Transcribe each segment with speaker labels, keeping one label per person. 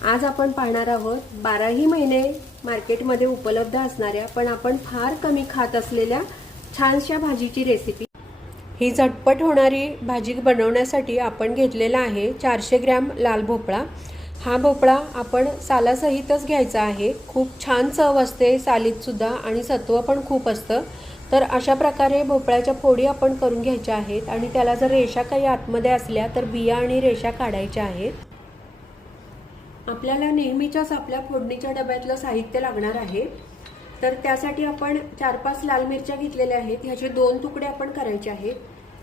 Speaker 1: आज आपण पाहणार आहोत बाराही महिने मार्केटमध्ये उपलब्ध असणाऱ्या पण आपण फार कमी खात असलेल्या छानशा भाजीची रेसिपी ही झटपट होणारी भाजी बनवण्यासाठी आपण घेतलेला आहे चारशे ग्रॅम लाल भोपळा. हा भोपळा आपण सालासहितच घ्यायचा आहे. खूप छान चव असते सालीतसुद्धा आणि सत्व पण खूप असतं. तर अशा प्रकारे भोपळ्याच्या फोडी आपण करून घ्यायच्या आहेत आणि त्याला जर रेषा काही आतमध्ये असल्या तर बिया आणि रेषा काढायच्या आहेत. आपल्याला नेहमीच्याच आपल्या फोडणीच्या डब्यातलं साहित्य लागणार आहे. तर त्यासाठी आपण चार पाच लाल मिरच्या घेतलेल्या आहेत. ह्याचे दोन तुकडे आपण करायचे आहेत.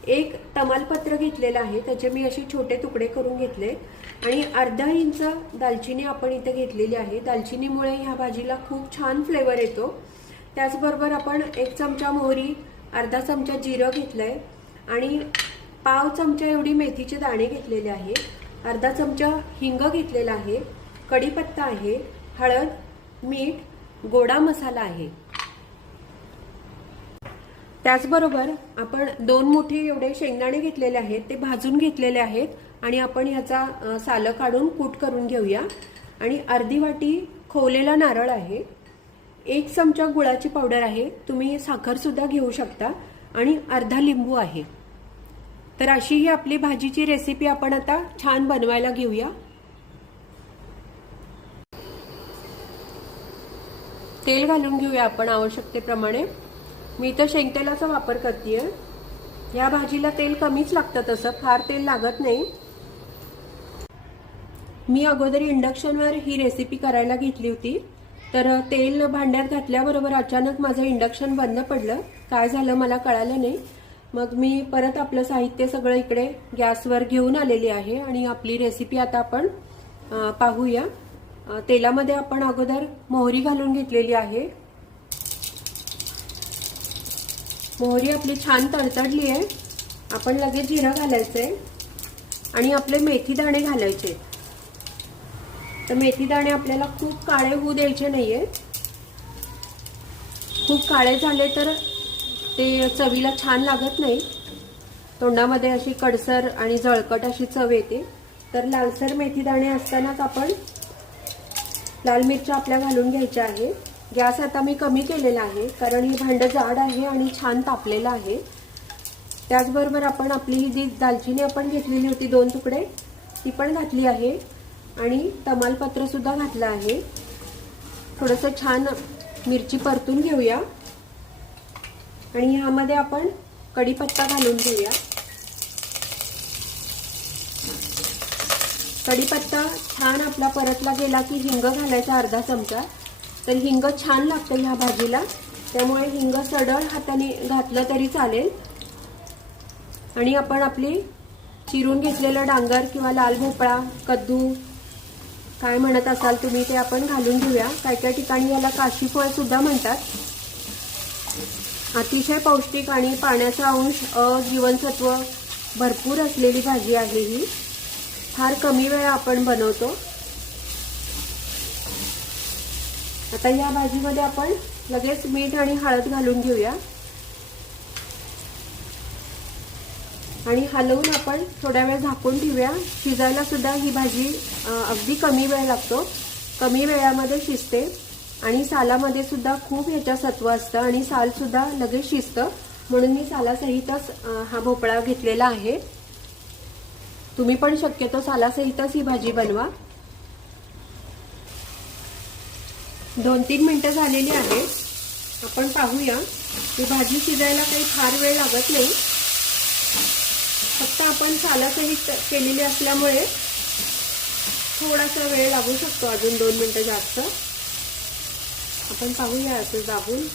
Speaker 1: एक तमालपत्र घेतलेलं आहे. त्याचे मी असे छोटे तुकडे करून घेतले. आणि अर्धा इंच दालचिनी आपण इथे घेतलेली आहे. दालचिनीमुळे ह्या भाजीला खूप छान फ्लेवर येतो. त्याचबरोबर आपण एक चमचा मोहरी अर्धा चमचा जिरं घेतलं आहे आणि पाव चमचा एवढी मेथीचे दाणे घेतलेले आहे. अर्धा चमचा हिंग घेतलेला आहे कढीपत्ता आहे हळद मीठ गोडा मसाला आहे. त्याचबरोबर आपण दोन मोठे एवढे शेंगदाणे घेतलेले आहेत ते भाजून घेतलेले आहेत आणि आपण ह्याचा सालं काढून कूट करून घेऊया. आणि अर्धी वाटी खोवलेला नारळ आहे एक चमचा गुळाची पावडर आहे तुम्ही साखरसुद्धा घेऊ शकता. आणि अर्धा लिंबू आहे. तर अशी ही आपली भाजीची रेसिपी आपण आता छान बनवायला घेऊया. तेल घालून घेऊया आपण आवश्यकतेप्रमाणे. मी तर शेंगतेलाचा वापर करते या भाजीला तेल कमीच लागतं तसं फार तेल लागत नाही. मी अगोदर इंडक्शनवर ही रेसिपी करायला घेतली होती. तर तेल भांड्यात घातल्याबरोबर अचानक माझं इंडक्शन बंद पडलं. काय झालं मला कळालं नाही. मग मी परत आपलं साहित्य सगळं इकडे गॅसवर घेऊन आलेली आहे आणि आपली रेसिपी आता आपण पाहूया. तेलामध्ये आपण अगोदर मोहरी घालून घेतलेली आहे. मोहरी आपली छान तडतडली आहे. आपण लगेच जिरं घालायचंय आणि आपले मेथी दाणे घालायचे. तर मेथी दाणे आपल्याला खूप काळे होऊ द्यायचे नाहीये खूप काळे झाले तर ते चवीला छान लागत नाही. तोंडामध्ये अशी कडसर आणि जळकट अशी चव येते. तर लालसर मेथी दाणे असतानाच आपण लाल मिरच्या आपल्या घालून घ्यायच्या आहे. गॅस आता मी कमी केलेला आहे कारण ही भांडं जाड आहे आणि छान तापलेलं आहे. त्याचबरोबर आपण आपली ही जी दालचिनी आपण घेतलेली होती दोन तुकडे ती पण घातली आहे. आणि तमालपत्रसुद्धा घातलं आहे. थोडंसं छान मिरची परतून घेऊया. आणि ह्यामध्ये आपण कढीपत्ता घालून घेऊया. कढीपत्ता छान आपला परतला गेला की हिंग घालायचा अर्धा चमचा. तर हिंग छान लागतं ह्या भाजीला. त्यामुळे हिंग सडळ हाताने घातलं तरी चालेल. आणि आपण आपली चिरून घेतलेलं डांगर किंवा लाल भोपळा कद्दू काय म्हणत असाल तुम्ही ते आपण घालून घेऊया. काय काय ठिकाणी याला काशी फळ सुद्धा म्हणतात. अतिशय पौष्टिक आणि पाण्याचा अंश अ जीवनसत्व भरपूर असलेली भाजी आहे ही. फार कमी वेळा आपण बनवतो. आता या भाजीमध्ये आपण लगेच मीठ आणि हळद घालून घेऊया. आणि हलवून आपण थोड्या वेळ झाकून ठेवूया. शिजायला सुद्धा ही भाजी अगदी कमी वेळ लागतो. कमी वेळामध्ये शिजते. आणि सालामध्ये सुद्धा खूप ह्याच्या सत्व असतं आणि साल सुद्धा लगेच शिजतं. म्हणून मी सालासहितच हा भोपळा घेतलेला आहे. तुम्ही पण शक्यतो सालासहितच ही भाजी बनवा. दोन तीन मिनटं झालेली आहे आपण पाहूया. ही भाजी शिजायला काही फार वेळ लागत नाही. फक्त आपण सालासहित केलेली असल्यामुळे थोडासा वेळ लागू शकतो अजून दोन मिनटं जास्त. आपण पाहूया असं दाबून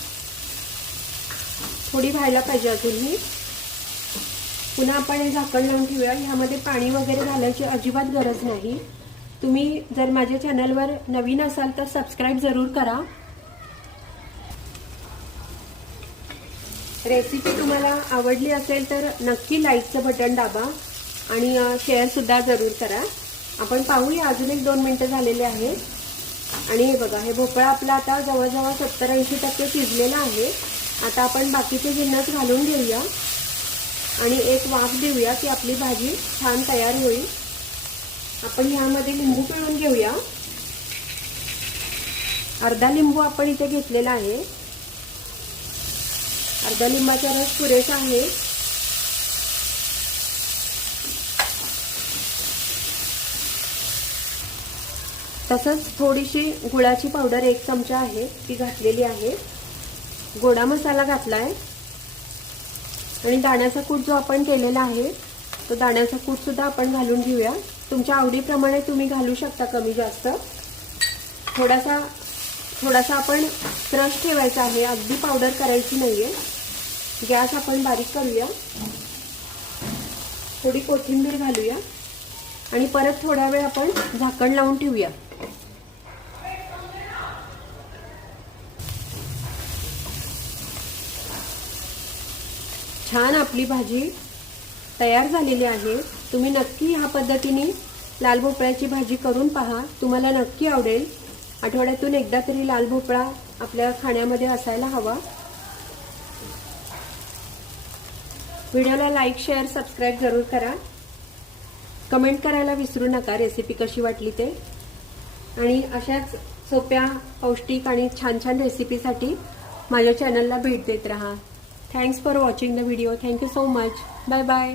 Speaker 1: थोडी व्हायला पाहिजे अजून ही पुन्हा आपण हे झाकण लावून ठेवूया. ह्यामध्ये पाणी वगैरे घालायची अजिबात गरज नाही. तुम्ही जर माझ्या चॅनलवर नवीन असाल तर सबस्क्राईब जरूर करा. रेसिपी तुम्हाला आवडली असेल तर नक्की लाईकचं बटन दाबा आणि शेअरसुद्धा जरूर करा. आपण पाहूया अजून एक दोन मिनटं झालेले आहेत. आणि हे बघा हे भोपळा आपला आता जवळजवळ सत्तर ऐंशी टक्के शिजलेला आहे. आता आपण बाकीचे जिन्नस घालून घेऊया. आणि एक वाफ देऊया की आपली भाजी छान तयार होईल. आपण ह्यामध्ये लिंबू पिळून घेऊया. अर्धा लिंबू आपण इथे घेतलेला आहे. अर्धा लिंबाचा रस पुरेसा आहे. तसंच थोडीशी गुळाची पावडर एक चमचा आहे ती घातलेली आहे. गोडा मसाला घातला आहे आणि दाण्याचा कूट जो आपण केलेला आहे तो दाण्याचा कूटसुद्धा आपण घालून घेऊया. तुमच्या आवडीप्रमाणे तुम्ही घालू शकता कमी जास्त. थोडासा थोडासा आपण क्रश ठेवायचा आहे अगदी पावडर करायची नाही आहे गॅस आपण बारीक करूया. थोडी कोथिंबीर घालूया. आणि परत थोडा वेळ आपण झाकण लावून ठेवूया. छान आपली भाजी तयार झालेली आहे. तुम्ही नक्की ह्या पद्धतीने लाल भोपळ्याची भाजी करून पहा. तुम्हाला नक्की आवडेल. आठवड्यातून एकदा तरी लाल भोपळा आपल्या खाण्यामध्ये असायला हवा. व्हिडिओला लाईक शेअर सबस्क्राईब जरूर करा. कमेंट करायला विसरू नका. रेसिपी कशी वाटली ते. आणि अशाच सोप्या पौष्टिक आणि छान छान रेसिपीसाठी माझ्या चॅनलला भेट देत राहा. Thanks for watching the video. Thank you so much. Bye bye.